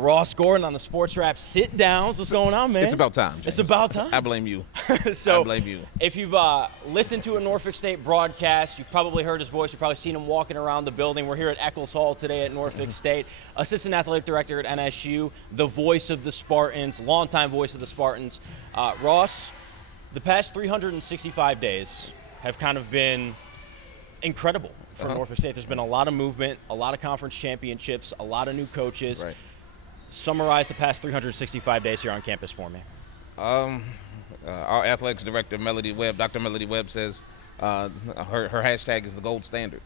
Ross Gordon on the Sportswrap Sit Downs. What's going on, man? It's about time, James. It's about time. I blame you. So, I blame you. If you've listened to a Norfolk State broadcast, you've probably heard his voice. You've probably seen him walking around the building. We're here at Eccles Hall today at Norfolk State. Assistant Athletic Director at NSU, the voice of the Spartans, longtime voice of the Spartans. Ross, the past 365 days have kind of been incredible for Norfolk State. There's been a lot of movement, a lot of conference championships, a lot of new coaches. Right. Summarize the past 365 days here on campus for me. Our athletics director, Melody Webb, Dr. Melody Webb, says her hashtag is the gold standard.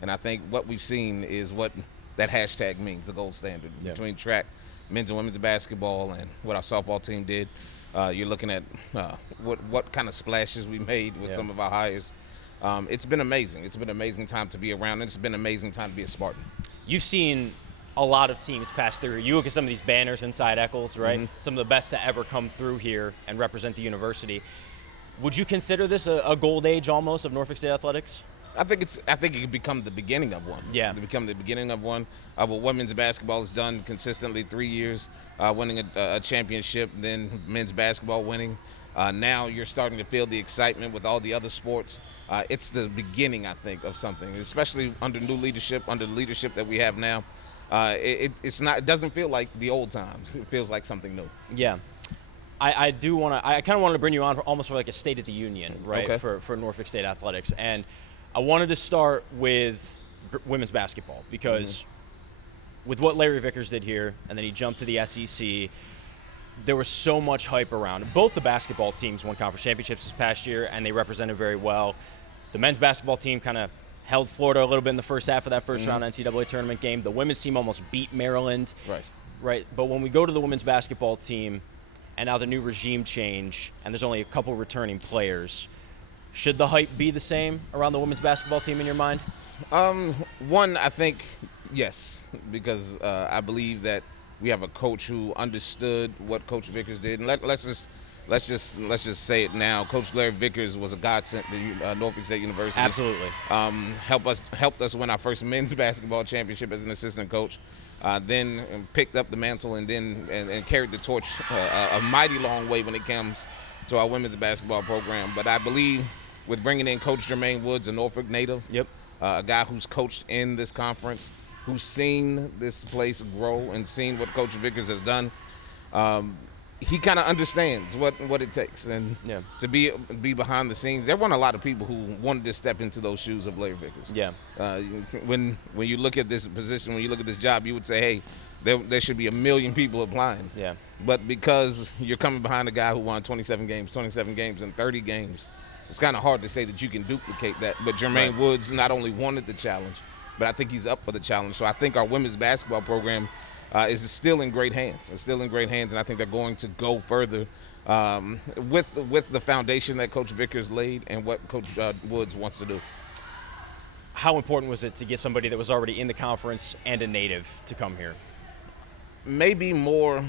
And I think what we've seen is what that hashtag means, the gold standard. Yeah. Between track, men's and women's basketball, and what our softball team did. You're looking at what kind of splashes we made with some of our hires. It's been amazing. It's been an amazing time to be around, and it's been an amazing time to be a Spartan. You've seen a lot of teams pass through. You look at some of these banners inside Eccles, right? Some of the best to ever come through here and represent the university. Would you consider this a gold age almost of Norfolk State athletics? I think it could become the beginning of one. Yeah. It could become the beginning of one. What women's basketball has done consistently 3 years, winning a championship, then men's basketball winning. Now you're starting to feel the excitement with all the other sports. It's the beginning, I think, of something, especially under new leadership, under the leadership that we have now. It doesn't feel like the old times. It feels like something new. Yeah. I kind of wanted to bring you on almost for like a State of the Union, right, Okay. for Norfolk State athletics. And I wanted to start with women's basketball because with what Larry Vickers did here, and then he jumped to the SEC, there was so much hype around it. Both the basketball teams won conference championships this past year, and they represented very well. The men's basketball team kind of held Florida a little bit in the first half of that first round NCAA tournament game. The women's team almost beat Maryland. Right. But when we go to the women's basketball team, and now the new regime change, and there's only a couple returning players, should the hype be the same around the women's basketball team in your mind? One, I think yes, because I believe that we have a coach who understood what Coach Vickers did, and let's just say it now. Coach Larry Vickers was a godsend to Norfolk State University. Absolutely. Helped us win our first men's basketball championship as an assistant coach. Then picked up the mantle and carried the torch a mighty long way when it comes to our women's basketball program. But I believe with bringing in Coach Jermaine Woods, a Norfolk native, a guy who's coached in this conference, who's seen this place grow and seen what Coach Vickers has done, he kind of understands what it takes. And to be behind the scenes, there weren't a lot of people who wanted to step into those shoes of Larry Vickers. Yeah. When you look at this position, when you look at this job, you would say, hey, there should be 1 million people applying. Yeah. But because you're coming behind a guy who won 27 games in 30 games, it's kind of hard to say that you can duplicate that. But Jermaine Woods not only wanted the challenge, but I think he's up for the challenge. So I think our women's basketball program is still in great hands. It's still in great hands, and I think they're going to go further with the foundation that Coach Vickers laid and what Coach Woods wants to do. How important was it to get somebody that was already in the conference and a native to come here? Maybe more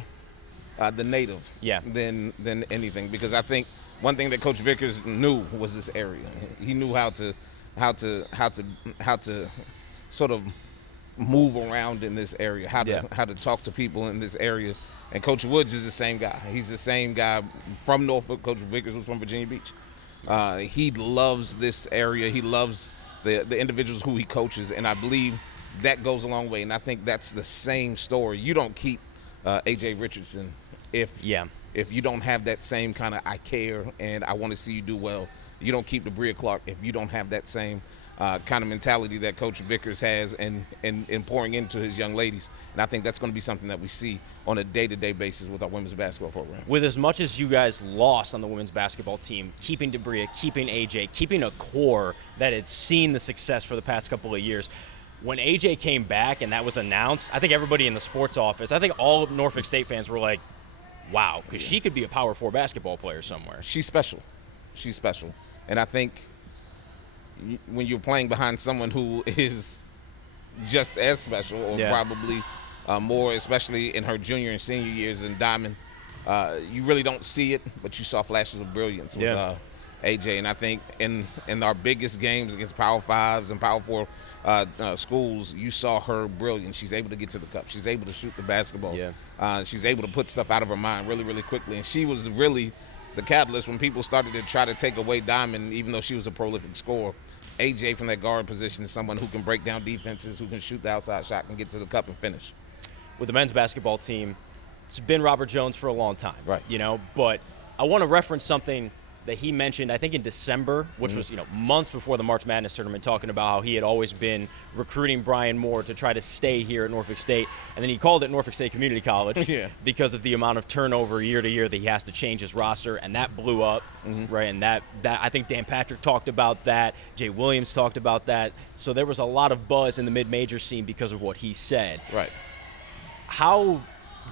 the native than anything, because I think one thing that Coach Vickers knew was this area. He knew how to sort of move around in this area, how to talk to people in this area. And Coach Woods is the same guy. He's the same guy from Norfolk. Coach Vickers was from Virginia Beach. He loves this area. He loves the individuals who he coaches, and I believe that goes a long way. And I think that's the same story. You don't keep A.J. Richardson if you don't have that same kind of I care and I want to see you do well. You don't keep Debria Clark if you don't have that same kind of mentality that Coach Vickers has and pouring into his young ladies. And I think that's going to be something that we see on a day-to-day basis with our women's basketball program. With as much as you guys lost on the women's basketball team, keeping Debria, keeping AJ, keeping a core that had seen the success for the past couple of years, when AJ came back and that was announced, I think everybody in the sports office, I think all of Norfolk State fans were like, wow, because she could be a Power 4 basketball player somewhere. She's special. And I think when you're playing behind someone who is just as special or probably more, especially in her junior and senior years in Diamond, you really don't see it, but you saw flashes of brilliance with AJ. And I think in our biggest games against Power 5s and Power 4 schools, you saw her brilliant. She's able to get to the cup. She's able to shoot the basketball. Yeah. She's able to put stuff out of her mind really, really quickly. And she was really the catalyst when people started to try to take away Diamond, even though she was a prolific scorer. AJ from that guard position is someone who can break down defenses, who can shoot the outside shot and get to the cup and finish. With the men's basketball team, it's been Robert Jones for a long time, Right. But I want to reference something that he mentioned, I think in December, which was, months before the March Madness tournament, talking about how he had always been recruiting Brian Moore to try to stay here at Norfolk State. And then he called it Norfolk State Community College because of the amount of turnover year to year that he has to change his roster, and that blew up, right? And that I think Dan Patrick talked about that. Jay Williams talked about that. So there was a lot of buzz in the mid-major scene because of what he said. Right. How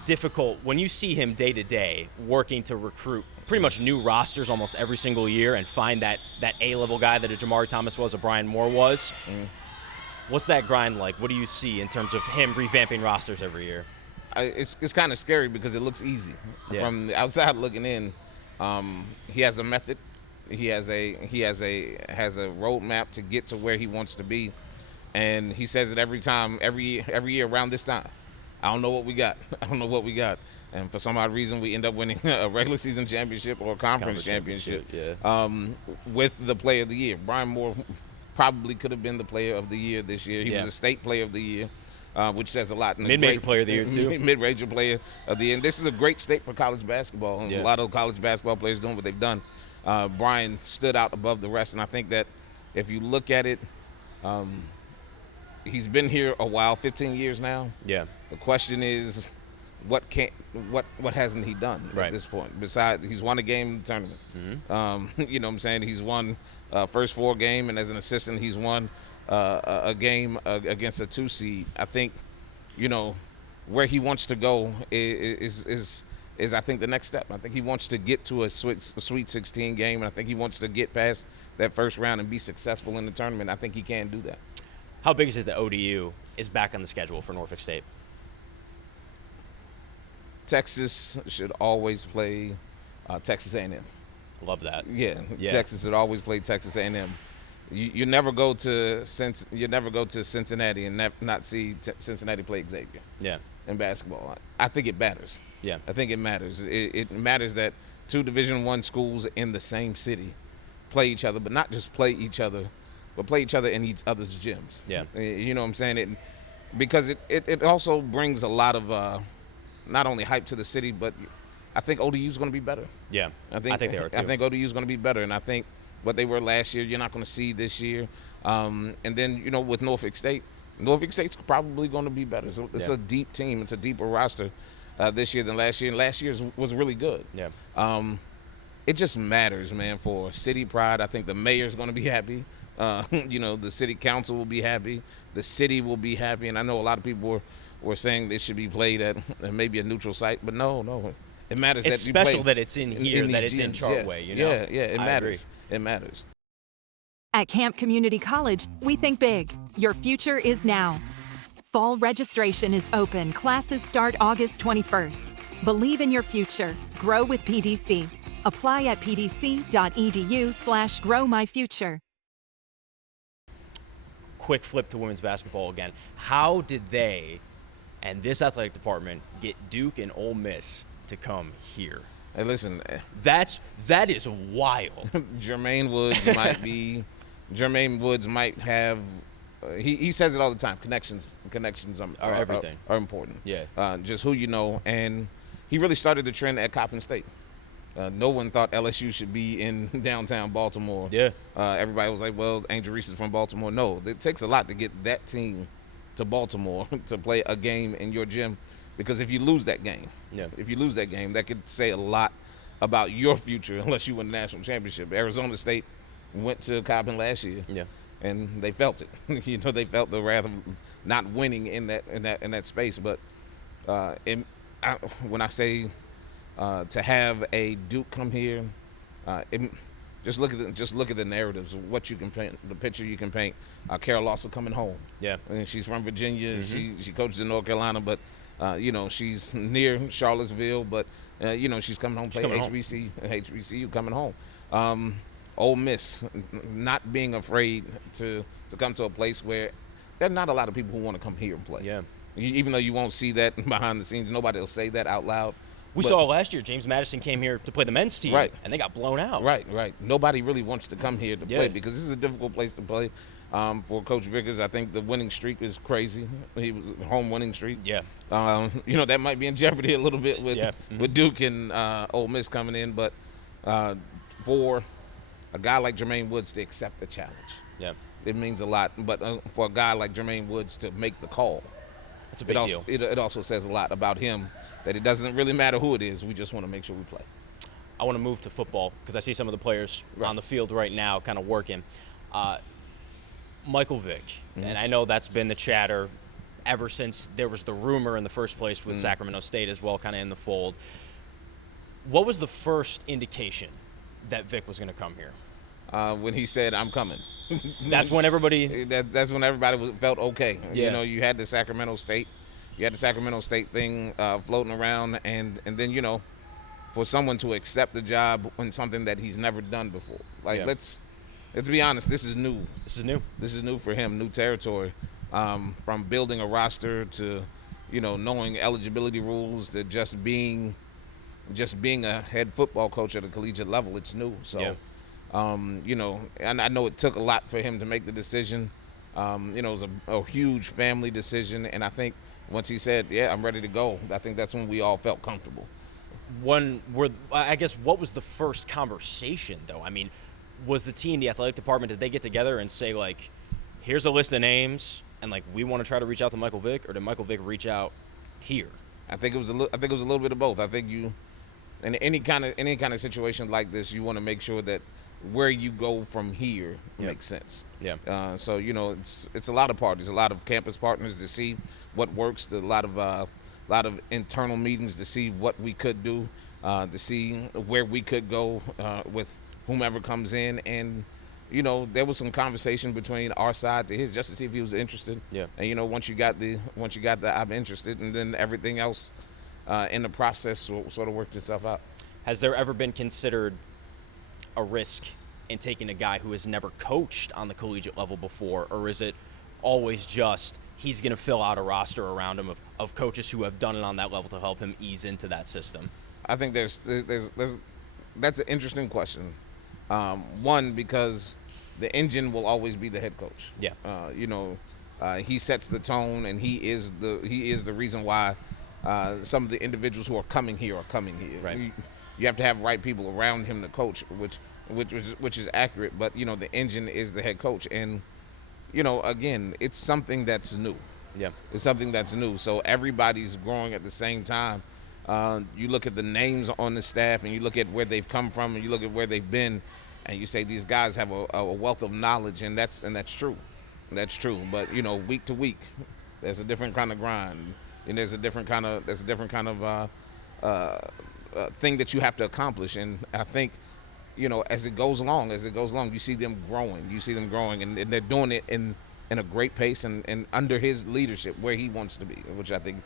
difficult, when you see him day to day working to recruit pretty much new rosters almost every single year and find that A-level guy that a Jamari Thomas was, a Brian Moore was, what's that grind like? What do you see in terms of him revamping rosters every year? It's kind of scary because it looks easy. From the outside looking in. He has a method. He has a roadmap to get to where he wants to be, and he says it every year around this time. I don't know what we got. I don't know what we got. And for some odd reason, we end up winning a regular season championship or a conference championship with the player of the year. Brian Moore probably could have been the player of the year this year. He was a state player of the year, which says a lot. Mid-major player of the year, too. Mid-major player of the year. And this is a great state for college basketball. And a lot of college basketball players doing what they've done. Brian stood out above the rest. And I think that if you look at it, he's been here a while, 15 years now. Yeah. The question is, what hasn't he done at this point? Besides, he's won a game in the tournament. You know what I'm saying? He's won first 4 game, and as an assistant, he's won a game against a 2 seed. I think, where he wants to go is I think the next step. I think he wants to get to a Sweet 16 game, and I think he wants to get past that first round and be successful in the tournament. I think he can do that. How big is it that ODU is back on the schedule for Norfolk State? Texas should always play Texas A&M. Love that. Yeah. Texas should always play Texas A&M. You never go to Cincinnati and not see Cincinnati play Xavier. Yeah. In basketball, I think it matters. Yeah. I think it matters. It matters that 2 Division I schools in the same city play each other, but not just play each other, but play each other in each other's gyms. Yeah. You know what I'm saying? Because it also brings a lot of not only hype to the city, but I think ODU is going to be better. Yeah, I think they are too. I think ODU is going to be better, and I think what they were last year, you're not going to see this year. And then, with Norfolk State's probably going to be better. So it's a deep team. It's a deeper roster this year than last year, and last year's was really good. Yeah. It just matters, man, for city pride. I think the mayor's going to be happy. The city council will be happy. The city will be happy, and I know a lot of people were saying this should be played at maybe a neutral site, but no. It matters it's that you special play that it's in here, that it's in Chartway. Yeah, it matters. It matters. At Camp Community College, we think big. Your future is now. Fall registration is open. Classes start August 21st. Believe in your future. Grow with PDC. Apply at pdc.edu/growmyfuture. Quick flip to women's basketball again. How did they and this athletic department get Duke and Ole Miss to come here? Hey, listen. That is wild. Jermaine Woods might have. He says it all the time. Connections are everything. Are important. Yeah. Just who you know, and he really started the trend at Coppin State. No one thought LSU should be in downtown Baltimore. Yeah. Everybody was like, well, Angel Reese is from Baltimore. No, it takes a lot to get that team to Baltimore to play a game in your gym, because if you lose that game, that could say a lot about your future unless you win the national championship. Arizona State went to Coppin last year. Yeah. And they felt it. They felt the wrath of not winning in that space. But when I say to have a Duke come here, just look at the narratives of what you can paint, the picture you can paint. Carol Lawson coming home. Yeah, I mean, she's from Virginia. She coaches in North Carolina, but she's near Charlottesville. But she's coming home playing HBCU coming home. Ole Miss not being afraid to come to a place where there are not a lot of people who want to come here and play. Yeah. Even though you won't see that behind the scenes, nobody will say that out loud. We saw last year, James Madison came here to play the men's team, Right. and they got blown out. Right. Nobody really wants to come here to Yeah. play because this is a difficult place to play. For Coach Vickers, I think the winning streak is crazy. He was home winning streak. Yeah. That might be in jeopardy a little bit with Yeah. with Duke and Ole Miss coming in, but for a guy like Jermaine Woods to accept the challenge, Yeah. it means a lot. But for a guy like Jermaine Woods to make the call, That's a big deal. It also says a lot about him, that it doesn't really matter who it is. We just want to make sure we play. I want to move to football because I see some of the players on the field right now kind of working. Michael Vick, and I know that's been the chatter ever since there was the rumor in the first place with Sacramento State as well, kind of in the fold. What was the first indication that Vick was going to come here? When he said, "I'm coming." That's when everybody. That's when everybody felt okay. Yeah. You had the Sacramento State thing floating around, and then for someone to accept the job on something that he's never done before. Like, Yeah. let's be honest, this is new. This is new. This is new for him, new territory. From building a roster to, knowing eligibility rules to just being a head football coach at a collegiate level. It's new. So, Yeah. And I know it took a lot for him to make the decision. It was a huge family decision, and I think once he said, "Yeah, I'm ready to go," I think that's when we all felt comfortable. I guess, what was the first conversation, though? I mean, was the team, the athletic department, did they get together and say, like, here's a list of names, and, like, we want to try to reach out to Michael Vick, or did Michael Vick reach out here? I think it was a little bit of both. I think in any kind of situation like this, you want to make sure that where you go from here makes sense. Yeah. So it's a lot of parties, a lot of campus partners to see what works, a lot of internal meetings to see what we could do, to see where we could go with whomever comes in, and there was some conversation between our side to his just to see if he was interested. Yeah. And once you got the I'm interested, and then everything else in the process sort of worked itself out. Has there ever been considered a risk in taking a guy who has never coached on the collegiate level before, or is it always just he's going to fill out a roster around him of coaches who have done it on that level to help him ease into that system? I think there's that's an interesting question. One, because the engine will always be the head coach. Yeah. He sets the tone, and he is the reason why some of the individuals who are coming here. Right. You have to have right people around him to coach, which is accurate. But the engine is the head coach, and again, it's something that's new. Yeah. It's something that's new. So everybody's growing at the same time. You look at the names on the staff, and you look at where they've come from, and you look at where they've been, and you say these guys have a wealth of knowledge, and that's true. That's true. But week to week, there's a different kind of grind, and there's a different kind of thing that you have to accomplish. And I think as it goes along, you see them growing, and they're doing it in a great pace and under his leadership where he wants to be, which I think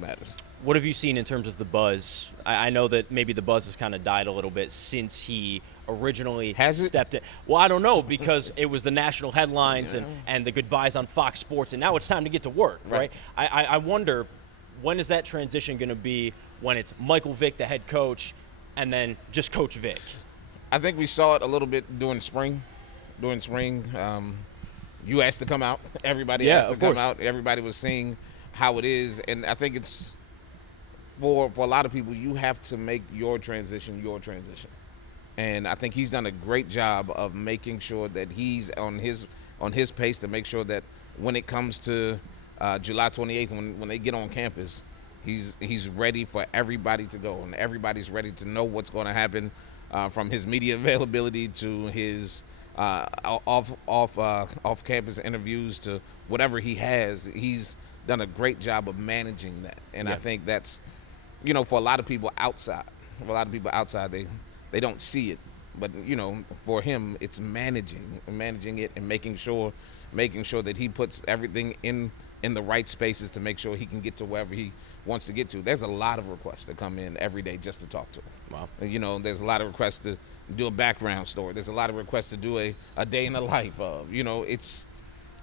matters. What have you seen in terms of the buzz? I know that maybe the buzz has kind of died a little bit since he originally stepped in. Well, I don't know, because it was the national headlines and the goodbyes on Fox Sports, and now it's time to get to work, right? I wonder, when is that transition going to be, when it's Michael Vick, the head coach, and then just Coach Vick? I think we saw it a little bit during spring. You asked to come out. Everybody asked to come out. Everybody was seeing how it is, and I think it's for a lot of people, you have to make your transition. And I think he's done a great job of making sure that he's on his pace to make sure that when it comes to July 28th, when they get on campus, he's ready for everybody to go, and everybody's ready to know what's going to happen, from his media availability to his off campus interviews to whatever he has. He's done a great job of managing that, and I think that's for a lot of people outside, they don't see it, but for him, it's managing it and making sure that he puts everything in the right spaces to make sure he can get to wherever he wants to get to. There's a lot of requests that come in every day just to talk to him. Wow. There's a lot of requests to do a background story. There's a lot of requests to do a day in the life of.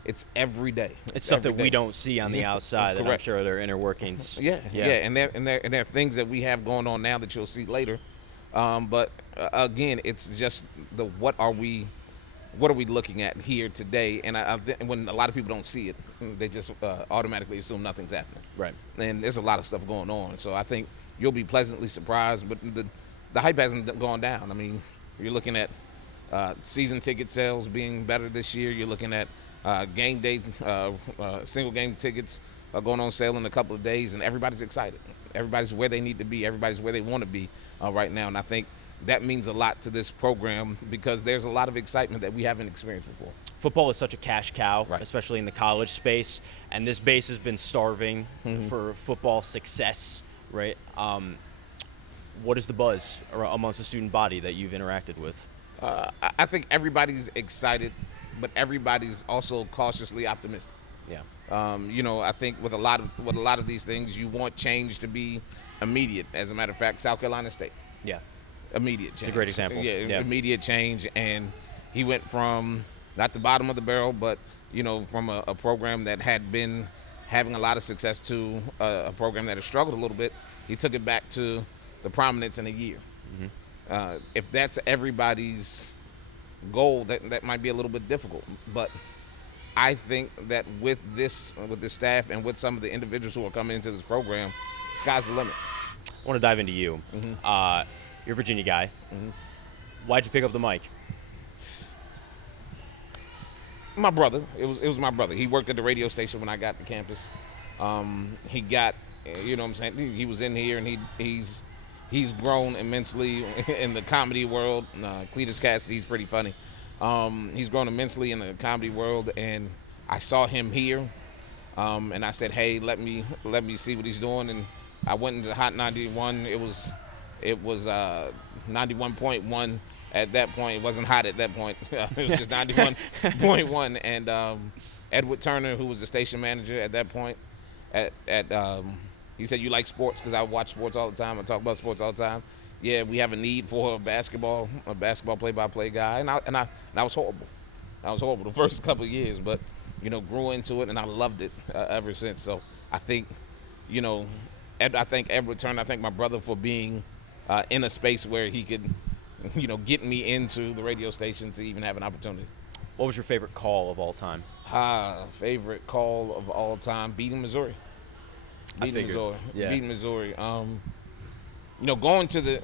it's every day. It's stuff that we don't see on the outside. That I'm sure there are inner workings. Yeah. And there are things that we have going on now that you'll see later. But again, it's just what are we looking at here today? And when a lot of people don't see it, they just automatically assume nothing's happening. Right. And there's a lot of stuff going on. So I think you'll be pleasantly surprised. But the hype hasn't gone down. I mean, you're looking at season ticket sales being better this year. You're looking at game day, single game tickets going on sale in a couple of days, and everybody's excited. Everybody's where they need to be. Everybody's where they want to be right now. And I think that means a lot to this program because there's a lot of excitement that we haven't experienced before. Football is such a cash cow, right, especially in the college space, and this base has been starving for football success, right? What is the buzz amongst the student body that you've interacted with? I think everybody's excited, but everybody's also cautiously optimistic. Yeah. I think with a lot of these things, you want change to be immediate. As a matter of fact, South Carolina State. Yeah. Immediate change. It's a great example. Yeah, immediate change. And he went from not the bottom of the barrel, but, from a program that had been having a lot of success to a program that had struggled a little bit. He took it back to the prominence in a year. Mm-hmm. If that's everybody's goal, that might be a little bit difficult. But I think that with this staff and with some of the individuals who are coming into this program, sky's the limit. I want to dive into you. Mm-hmm. You're a Virginia guy. Mm-hmm. Why'd you pick up the mic? My brother. It was my brother. He worked at the radio station when I got to campus. He got, what I'm saying? He was in here, and he's grown immensely in the comedy world. Cletus Cassidy's pretty funny. He's grown immensely in the comedy world, and I saw him here, and I said, "Hey, let me see what he's doing." And I went into Hot 91. It was 91.1 at that point. It wasn't hot at that point. It was just 91.1. And Edward Turner, who was the station manager at that point, he said, "You like sports?" Because I watch sports all the time. I talk about sports all the time. Yeah, we have a need for a basketball play-by-play guy, and I was horrible. I was horrible the first couple of years, but grew into it, and I loved it ever since. So I think, I thank Edward Turner. I thank my brother for being in a space where he could, get me into the radio station to even have an opportunity. What was your favorite call of all time? Favorite call of all time, beating Missouri. Beating Missouri. Going to the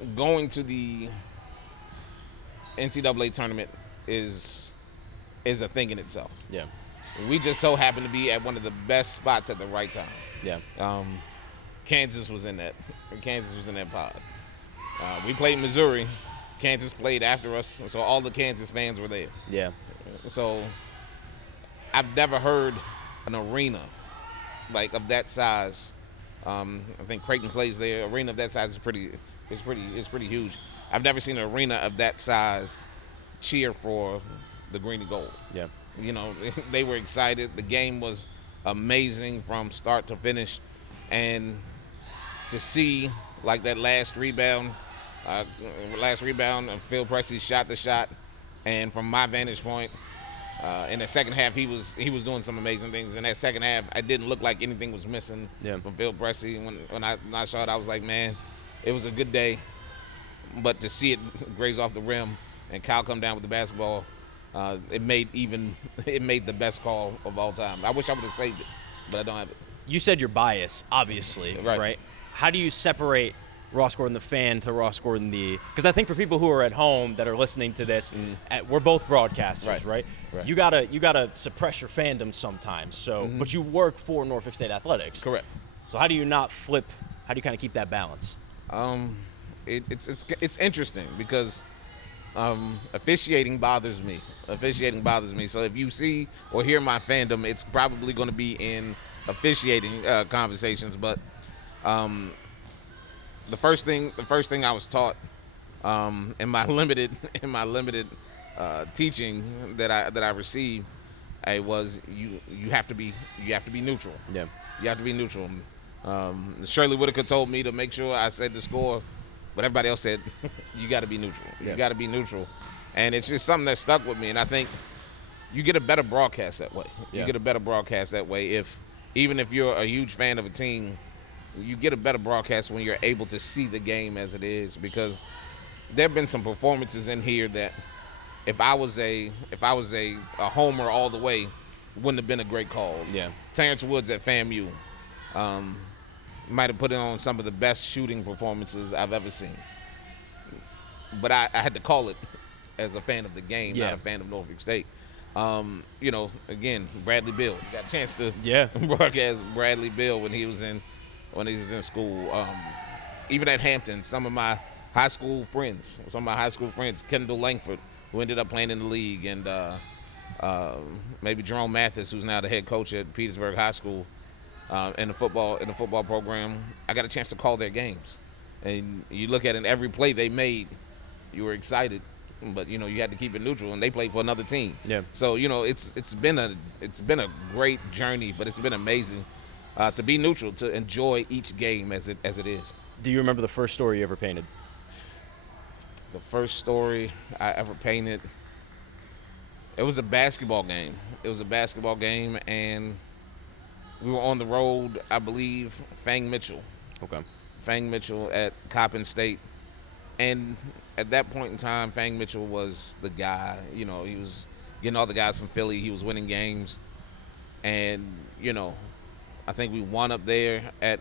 NCAA tournament is a thing in itself. Yeah. We just so happened to be at one of the best spots at the right time. Yeah. Kansas was in that pod. We played Missouri. Kansas played after us, so all the Kansas fans were there. Yeah. So I've never heard an arena like of that size. I think Creighton plays there. Arena of that size is pretty huge. I've never seen an arena of that size cheer for the green and gold. Yeah. They were excited. The game was amazing from start to finish, and to see like that last rebound, Phil Presley shot the shot, and from my vantage point, in the second half, he was doing some amazing things. In that second half, it didn't look like anything was missing from Phil Presley. When I saw it, I was like, man, it was a good day. But to see it graze off the rim and Kyle come down with the basketball, it made the best call of all time. I wish I would have saved it, but I don't have it. You said your bias, obviously, right? How do you separate Ross Gordon the fan to Ross Gordon the – because I think for people who are at home that are listening to this, we're both broadcasters, right? You gotta suppress your fandom sometimes. So, but you work for Norfolk State Athletics. Correct. So how do you not flip – how do you kind of keep that balance? It's interesting because officiating bothers me. So if you see or hear my fandom, it's probably going to be in officiating conversations. But the first thing I was taught in my limited teaching that I received was you have to be neutral. Yeah. You have to be neutral. Shirley Whitaker told me to make sure I said the score, but everybody else said you got to be neutral. You got to be neutral, and it's just something that stuck with me. And I think you get a better broadcast that way. Yeah. You get a better broadcast that way. Even if you're a huge fan of a team, you get a better broadcast when you're able to see the game as it is, because there have been some performances in here that if I was a homer all the way, wouldn't have been a great call. Yeah. Terrence Woods at FAMU might have put in on some of the best shooting performances I've ever seen. But I had to call it as a fan of the game, not a fan of Norfolk State. Again, Bradley Beal. You got a chance to broadcast Bradley Beal when he was in school. Even at Hampton, some of my high school friends, Kendall Langford, who ended up playing in the league, and maybe Jerome Mathis, who's now the head coach at Petersburg High School in the football program. I got a chance to call their games, and you look at it, every play they made, you were excited, but you had to keep it neutral, and they played for another team. Yeah. So it's been a great journey, but it's been amazing to be neutral, to enjoy each game as it is. Do you remember the first story you ever painted? The first story I ever painted, it was a basketball game. And we were on the road, I believe, Fang Mitchell at Coppin State. And at that point in time, Fang Mitchell was the guy. He was getting all the guys from Philly. He was winning games. And, I think we won up there at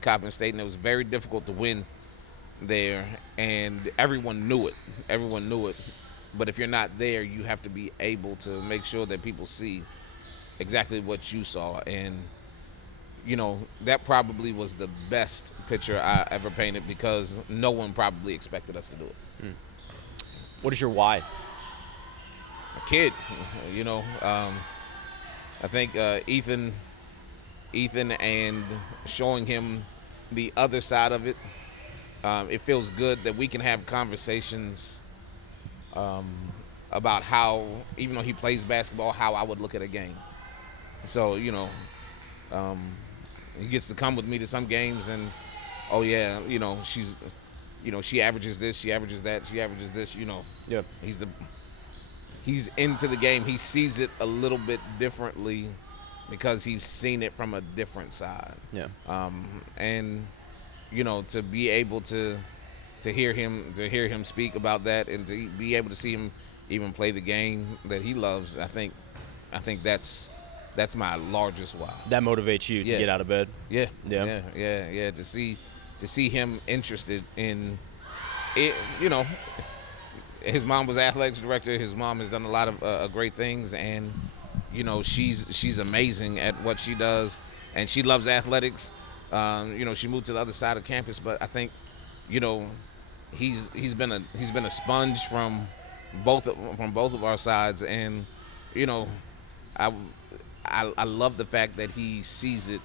Coppin State, and it was very difficult to win there, and everyone knew it. But if you're not there, you have to be able to make sure that people see exactly what you saw. And that probably was the best picture I ever painted, because no one probably expected us to do it. What is your why? A kid, I think Ethan, and showing him the other side of it. It feels good that we can have conversations about how, even though he plays basketball, how I would look at a game. So, he gets to come with me to some games, and, she averages this, she averages that, she averages this, Yeah. He's into the game. He sees it a little bit differently because he's seen it from a different side. Yeah. And to be able to hear him speak about that, and to be able to see him even play the game that he loves, I think that's my largest why. That motivates you to get out of bed. Yeah. To see him interested in it. His mom was athletics director. His mom has done a lot of great things, and she's amazing at what she does, and she loves athletics. She moved to the other side of campus, but I think, he's been a sponge from both of our sides, and I love the fact that he sees it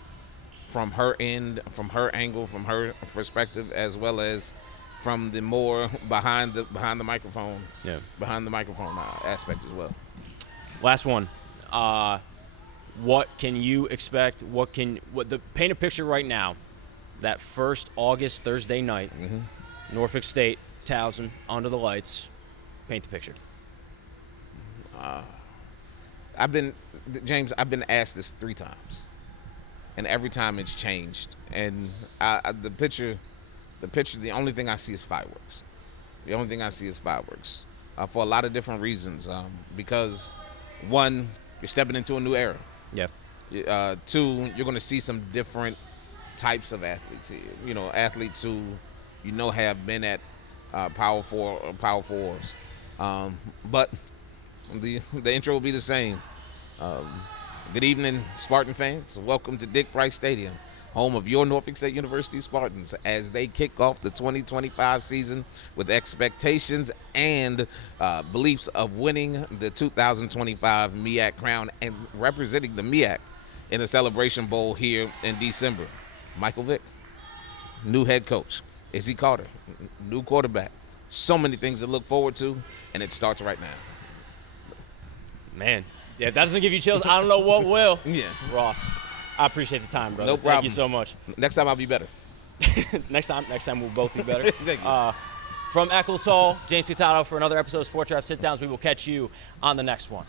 from her end, from her angle, from her perspective, as well as from the more behind the microphone, aspect as well. Last one. What can you expect? Paint a picture right now. That first August Thursday night, Norfolk State, Towson, under the lights. Paint the picture. I've been asked this 3 times, and every time it's changed. And the picture, the only thing I see is fireworks. For a lot of different reasons. Because, 1, you're stepping into a new era. Yeah. 2, you're going to see some different types of athletes here. Athletes who have been at Power 4 or Power 4s. But the intro will be the same. Good evening, Spartan fans. Welcome to Dick Price Stadium, home of your Norfolk State University Spartans, as they kick off the 2025 season with expectations and beliefs of winning the 2025 MEAC crown and representing the MEAC in the Celebration Bowl here in December. Michael Vick, new head coach. Izzy Carter, new quarterback. So many things to look forward to, and it starts right now. Man, if that doesn't give you chills, I don't know what will. Yeah. Ross, I appreciate the time, brother. No problem. Thank you so much. Next time I'll be better. Next time we'll both be better. Thank you. From Eccles Hall, James Cutato for another episode of Sportswrap Sit Downs. We will catch you on the next one.